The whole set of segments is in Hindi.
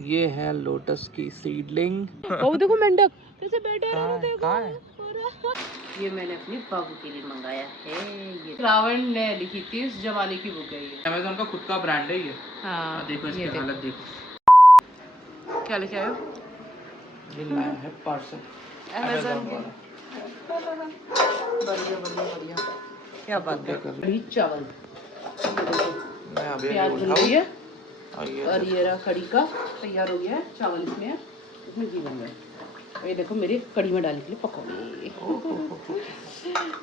ये है लोटस की सीडलिंग। वो देखो मेंढक फिर से बैठा है, कहाँ देखो है? ये मैंने अपनी बाबू के लिए मंगाया है। ये रावण ने लिखी थी इस जमाने की बुक है ये। अमेज़न का खुद का ब्रांड है ये। हाँ देखो इसकी हालत देखो। क्या लेके आए हो? ये लाया है पार्सल अमेज़न के। वाला। बढ़िया बढ़िया बढ़िया। क्या बात क्या है? कर रहे कढ़ी चावल, मैं अभी प्याज अभी बन उठाऊं गई है और और ये रहा कढ़ी का तैयार हो गया है। चावल इसमें है, इसमें घी बन गया है। और ये देखो मेरे कढ़ी में डालने के लिए पकौड़े।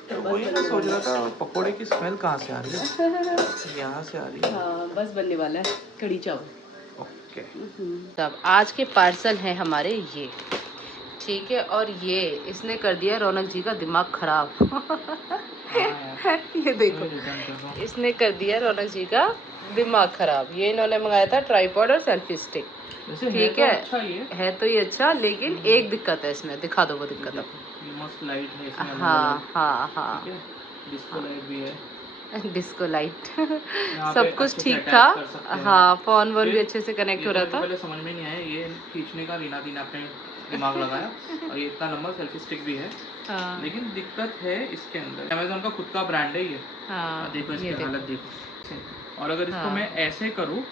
तो वही मैं सोच रहा था पकोड़े की स्मेल कहाँ से आ रही है। यहाँ से आ रही है। हाँ बस बनने वाला है कढ़ी चावल। ओके। तब आज के पार्सल हैं हमारे ये, ठीक है। और ये इसने कर दिया रौनक जी का दिमाग खराब। ये देखो इसने कर दिया रौनक जी का दिमाग खराब। ये इन्होंने मंगाया था ट्राइपॉड और सेल्फी स्टिक, ठीक है। अच्छा है तो ये अच्छा, लेकिन एक दिक्कत है इसमें, दिखा दो वो दिक्कत अब। मस्त लाइट है इसमें। हाँ हाँ हाँ, डिस्को लाइट भी है। Disco light. यहाँ पे सब कुछ अच्छे से ठीक attach था। कर सकते हैं। हाँ फोन वोन भी फिर अच्छे से कनेक्ट ये हो तो रहा मुझे था। पहले समझ में नहीं आया ये खींचने का रीना ने अपने दिमाग लगाया और ये इतना लंबा सेल्फी स्टिक भी है। हाँ लेकिन दिक्कत है इसके अंदर, अमेज़न का खुद का ब्रांड है ये। हाँ देखो इसकी हालत देखो। और अगर इसको हाँ। मैं ऐसे करूँ,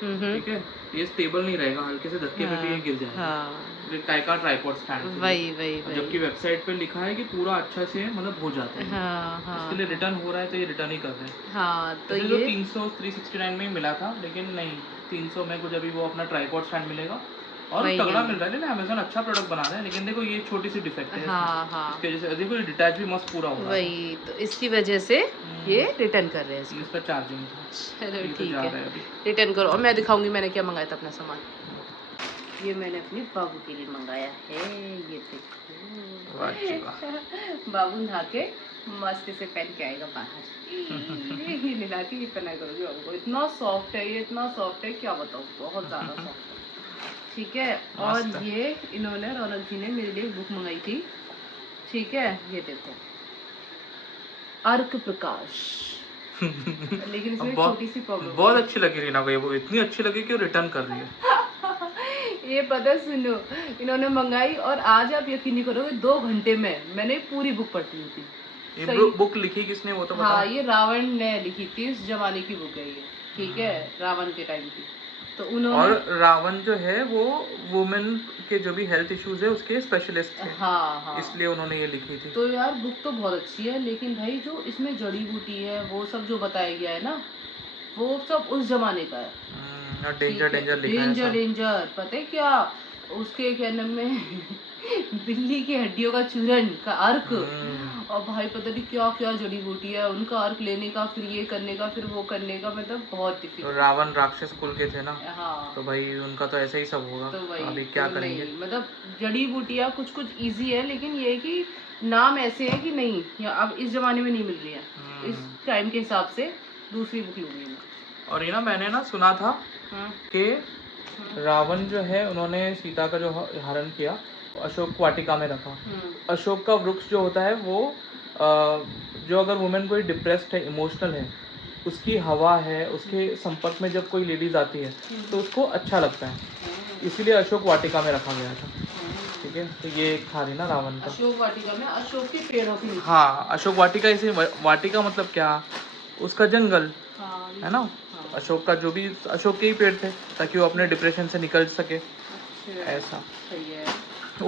ठीक है, ये स्टेबल नहीं रहेगा, हल्के से धक्के पे भी ये गिर जाएगा। हाँ काय का ट्राइपॉड स्टैंड चाहिए। वही जबकि वेबसाइट पे लिखा है कि पूरा अच्छा से मतलब हो जाता है। हाँ इसके लिए रिटर्न हो रहा है तो ये रिटर्न ही कर रहे हैं। हाँ। तो तो ये 369 में ही मिला था, लेकिन नहीं 300 में कुछ अभी वो अपना ट्राइपॉड स्टैंड मिलेगा और वही तगड़ा है। मिल रहा है ना। अमेज़न अच्छा प्रोडक्ट बना रहा है, लेकिन देखो ये छोटी सी डिफेक्ट है हाँ इसमें। हाँ इसके वजह से देखो ये डिटैच भी मस्त पूरा हो रहा है। वही तो इसकी वजह से ये रिटर्न कर रहे हैं इसको। इसका चार्जिंग था। चलो ये तो ठीक जा है, रहा है अभी। रिटर्न करो। और मैं दिखाऊंगी मैंने क्या मंगाया था अपना सामान। ये मैंने अपनी बाबू के लिए मंगाया है। ये देखो वाह जी वाह। बाबू नहा के मस्ती से पहन के आएगा बाहर। ये नहा के ये पहना करोगे बाबू को। इतना सॉफ्ट है ये, इतना सॉफ्ट है क्या बताऊँ, बहुत ज़्यादा सॉफ्ट है, ठीक है। और मस्त है। ये इन्होंने रौनक जी ने मेरे लिए बुक मंगाई थी, ठीक है। ये देखो अर्क प्रकाश। लेकिन इसमें एक छोटी सी प्रॉब्लम बहुत अच्छी लगी रीना को ये, वो इतनी अच्छी लगी कि वो रिटर्न कर रही है। ये पता सुनो, इन्होंने मंगाई और आज आप यकीन नहीं करोगे 2 घंटे में मैंने पूरी बुक पढ़ ली थी। ये बुक लिखी किसने वो तो बताओ। हाँ ये रावण ने लिखी थी, इस जमाने की बुक है ये, ठीक है, रावण के टाइम की। तो उन्होंने, और रावण जो है वो वुमेन के जो भी हेल्थ इश्यूज है उसके स्पेशलिस्ट थे। हाँ इसलिए उन्होंने ये लिखी थी। तो यार बुक तो बहुत अच्छी है, लेकिन भाई जो इसमें जड़ी बूटी है वो सब जो बताया गया है ना, वो सब उस जमाने का है। और डेंजर डेंजर लिखा है डेंजर सब। डेंजर, पता है क्या उसके क्या नाम में बिल्ली की हड्डियों का चूरन का अर्क, और भाई पता नहीं क्या क्या जड़ी बूटी है उनका अर्क लेने का, फिर ये करने का, फिर वो करने का, मतलब बहुत तो डिफिकल्ट। रावण राक्षस कुल के थे ना। हाँ तो भाई उनका तो ऐसा ही सब होगा। तो वही अभी क्या तो करेंगे। नहीं, मतलब जड़ी बूटियाँ कुछ कुछ इजी है, लेकिन ये कि नाम ऐसे है कि नहीं, या अब इस जमाने में नहीं मिल रही है, इस टाइम के हिसाब से दूसरी बुक लूंगी मैं। और ये ना मैंने ना सुना था कि रावण जो है उन्होंने सीता का जो हरण किया अशोक वाटिका में रखा। अशोक का वृक्ष जो होता है वो जो अगर वुमेन कोई डिप्रेस्ड है, इमोशनल है, उसकी हवा है, उसके संपर्क में जब कोई लेडीज आती है तो उसको अच्छा लगता है, इसीलिए अशोक वाटिका में रखा गया था, ठीक है। तो ये एक था ना रावण का। अशोक वाटिका में अशोक के पेड़ों की, हाँ अशोक वाटिका, इसे वाटिका मतलब क्या, उसका जंगल है ना। अशोक का जो भी, अशोक के ही पेड़ थे ताकि वो अपने डिप्रेशन से निकल सके। ऐसा सही है।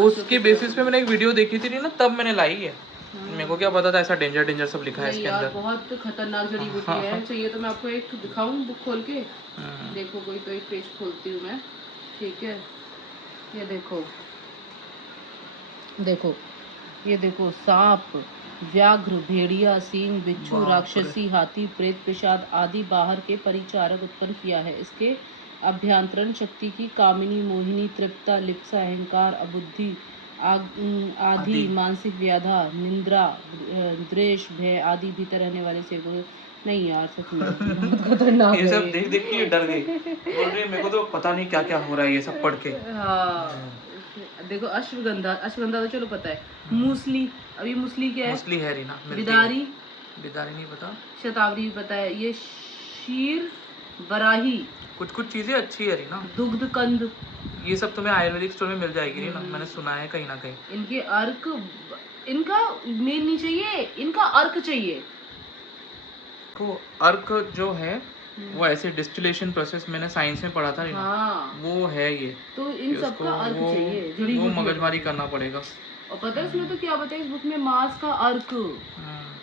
उसके बेसिस पे मैंने एक वीडियो देखी थी ना, तब मैंने लाई है। मेरे को क्या पता था ऐसा डेंजर डेंजर सब लिखा है इसके अंदर। बहुत खतरनाक जड़ी बूटी है। चाहिए तो मैं आपको एक दिखाऊं बुक खोल के, देखो कोई तो एक पेज खोलती हूँ मैं, ठीक है। ये देखो, देखो ये देखो, सांप, व्याघ्र, भेड़िया, सिंह, बिच्छू, राक्षसी, हाथी, प्रेत, पिशाच आदि बाहर के परिचारक उत्पन्न किया है। इसके अभ्यंतरण शक्ति की कामिनी, मोहिनी, तृप्ता, लिप्सा, अहंकार, अबुद्धि आदि मानसिक व्याधा, निंद्रा, द्वेष, भय आदि भीतर रहने वाले से नहीं यार सच में बहुत खतरनाक ये है सब देख देख के डर गई, बोल रही मेरे को तो पता नहीं क्या क्या हो रहा है ये सब पढ़ के। हाँ देखो अश्वगंधा, अश्वगंधा तो चलो पता है। मूसली, अभी मूसली क्या है, मूसली है रीना। बिदारी, बिदारी नहीं पता, शतावरी भी पता है। ये शीर, बराही, कुछ कुछ चीजें अच्छी है रीना। दुग्ध कंद, ये सब तुम्हें आयुर्वेदिक स्टोर में मिल जाएगी नहीं ना, मैंने सुना है कहीं ना कहीं। इनके अर्क, इनका मेन नहीं चाहिए, इनका अर्क चाहिए। तो अर्क जो है वो ऐसे डिस्टिलेशन प्रोसेस मैंने साइंस में पढ़ा था हाँ। वो है ये, तो इन सबका अर्क चाहिए, जड़ी वो बूटी मगजमारी करना पड़ेगा। और पता है इसमें तो क्या बताया इस बुक में, मांस का अर्क।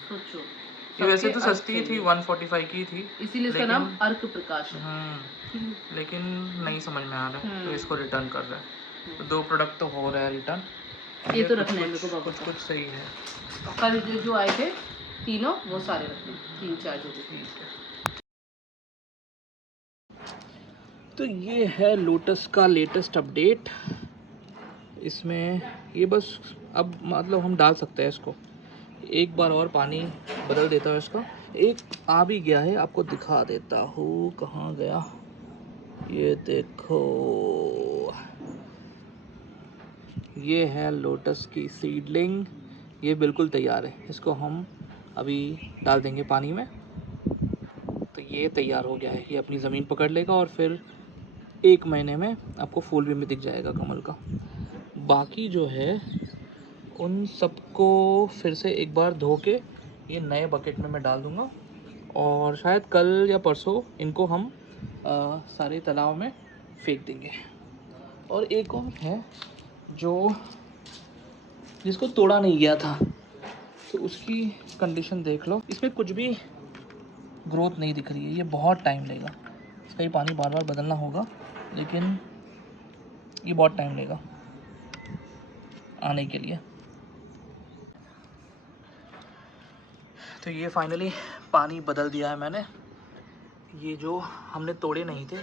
सोचो, ये वैसे तो सस्ती थी, 145 की थी, इसीलिए इसका नाम अर्क प्रकाश है। लेकिन नहीं समझ में आ रहा है तो इसको रिटर्न कर रहा है। तो 2 प्रोडक्ट तो हो रहा है रिटर्न, ये तो रखने मेरे को कुछ कुछ सही है। और कल जो आए थे तीनों वो सारे रखने, 3-4 जो थे। तो ये है लोटस का लेटेस्ट अपडेट। इसमें ये बस अब मतलब हम डाल सकते हैं इसको, एक बार और पानी बदल देता है इसका। एक आ भी गया है, आपको दिखा देता हूँ कहाँ गया, ये देखो, ये है लोटस की सीडलिंग, ये बिल्कुल तैयार है। इसको हम अभी डाल देंगे पानी में, तो ये तैयार हो गया है। ये अपनी ज़मीन पकड़ लेगा और फिर 1 महीने में आपको फूल भी दिख जाएगा कमल का। बाकी जो है उन सबको फिर से एक बार धो के ये नए बकेट में मैं डाल दूँगा, और शायद कल या परसों इनको हम सारे तालाब में फेंक देंगे। और एक और है जो जिसको तोड़ा नहीं गया था, तो उसकी कंडीशन देख लो, इसमें कुछ भी ग्रोथ नहीं दिख रही है। ये बहुत टाइम लेगा, इसका ही पानी बार बार बदलना होगा, लेकिन ये बहुत टाइम लेगा आने के लिए। तो ये फाइनली पानी बदल दिया है मैंने। ये जो हमने तोड़े नहीं थे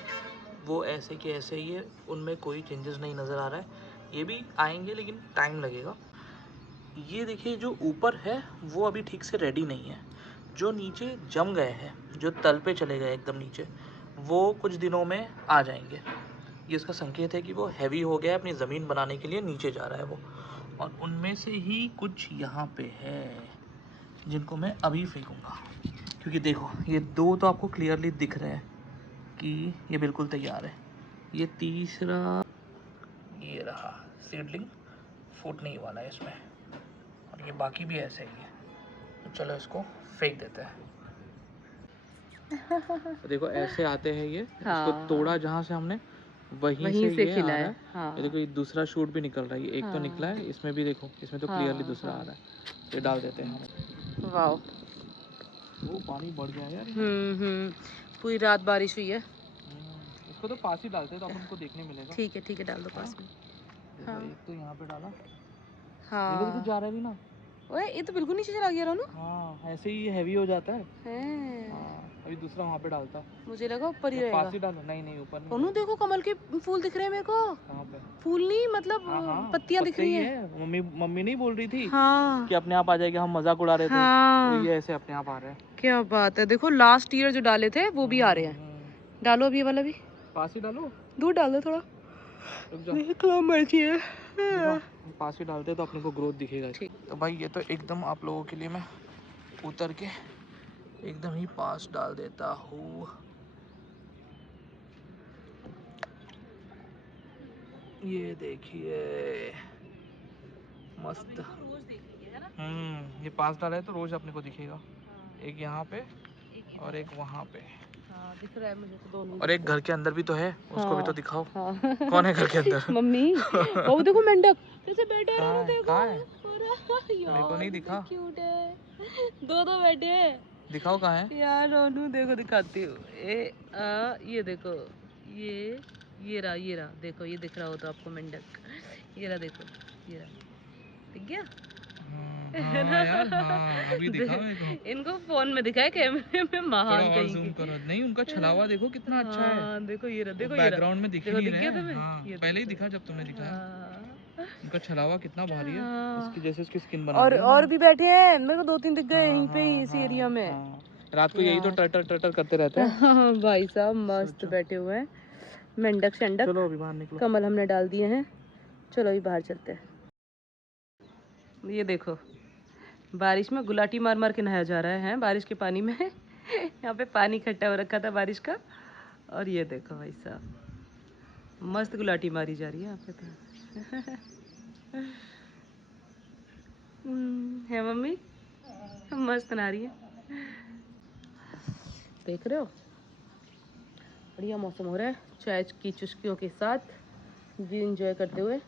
वो ऐसे के ऐसे ही है, उनमें कोई चेंजेस नहीं नज़र आ रहा है। ये भी आएंगे लेकिन टाइम लगेगा। ये देखिए जो ऊपर है वो अभी ठीक से रेडी नहीं है, जो नीचे जम गए हैं, जो तल पे चले गए एकदम नीचे, वो कुछ दिनों में आ जाएंगे। ये उसका संकेत है कि वो हैवी हो गया है, अपनी ज़मीन बनाने के लिए नीचे जा रहा है वो। और उनमें से ही कुछ यहाँ पे है जिनको मैं अभी फेंकूँगा, क्योंकि देखो ये 2 तो आपको क्लियरली दिख रहे हैं कि ये बिल्कुल तैयार है। ये तीसरा ये रहा सीडलिंग, फूटने ही वाला है इसमें, और ये बाकी भी ऐसे ही है। तो चलो इसको फेंक देते हैं। तो देखो ऐसे आते हैं ये, इसको तोड़ा जहाँ से हमने वहीं से ये खिला है। ये देखो ये दूसरा शूट भी निकल रहा है, एक तो निकला है, इसमें भी देखो, इसमें तो क्लियरली दूसरा आ रहा है। ये डाल देते हैं हम। वाओ, वो पानी बढ़ गया यार। पूरी रात बारिश हुई है। इसको तो पास ही डालते हैं तो अपन को देखने मिलेगा। ठीक है डाल दो पास में। हाँ। एक तो यहाँ पे डाला। हाँ देखो तो जा रहा है भी ना। ओए ये तो बिल्कुल नीचे चला गया रोनू। हाँ ऐसे ही हैवी हो जाता है। हाँ, अभी दूसरा वहाँ पे डालता है। मुझे लगा ऊपर ही तो रहेगा। पास ही डालो। नहीं ऊपर नहीं। रोनू देखो कमल के फूल दिख रहे हैं मेरे को। कहाँ पे? फूल नहीं मतलब पत्तियां दिख रही हैं। मम्मी नहीं बोल रही थी हाँ। कि अपने आप आ जाएगा, हम मजाक उड़ा रहे थे। हाँ। तो ये ऐसे अपने आप आ रहे हैं। क्या बात है, देखो लास्ट ईयर जो डाले थे वो भी आ रहे हैं। डालो अभी ये वाला भी। पास ही डालो, दूर डाल दो थोड़ा। रुक मर्जी है। पास ही डालते तो अपने को ग्रोथ दिखेगा। तो भाई ये तो एकदम आप लोगों के लिए मैं उतर के एकदम ही पास डाल देता हूँ। ये देखिए मस्त। ये पास डाला है तो रोज अपने को दिखेगा। एक यहाँ पे और एक वहाँ पे। हाँ, दिख रहा है मुझे तो दोनों। और एक घर के अंदर भी तो है, उसको भी तो दिखाओ। कौन है घर के अंदर? मम्मी। वो देखो मेंढक जैसे बैठे हैं, देखो कहाँ है? मेरे को नहीं दिखा। क्यूट है, दो बैठे हैं। दिखाओ कहाँ है यार रोनू, देखो दिखाती हूँ। ये देखो, ये रहा देखो, ये दिख रहा हो तो आपको मेंढक। ये रहा देखो, ये रहा, दिख गया? हाँ यार, हाँ, अभी दिखा मेरे को। इनको फोन में दिखाया, कैमरे में महान कहीं जूम करो। नहीं उनका छलावा देखो कितना अच्छा है। हाँ, देखो ये रहा, देखो बैकग्राउंड में दिख ही नहीं रहा है। हाँ, पहले ही दिखा जब तुमने दिखाया। उनका छलावा कितना भारी है। इसकी जैसे इसकी स्किन बना और भी बैठे हैं, मेरे को 2-3 दिख गए यहीं पे ही इस एरिया में। रात को यही तो टटर करते रहते हैं। भाई साहब मस्त बैठे हुए हैं मेंढक शेंडक। चलो अभी बाहर निकलो। कमल हमने डाल दिए हैं, चलो अभी बाहर चलते हैं। ये देखो बारिश में गुलाटी मार मार के नहाया जा रहा है बारिश के पानी में। यहाँ पे पानी इकट्ठा हो रखा था बारिश का। और ये देखो भाई साहब, मस्त गुलाटी मारी जा रही है यहाँ पे तो। है मम्मी, मस्त ना रही है। देख रहे हो, बढ़िया मौसम हो रहा है, चाय की चुस्कियों के साथ व्यू एंजॉय करते हुए।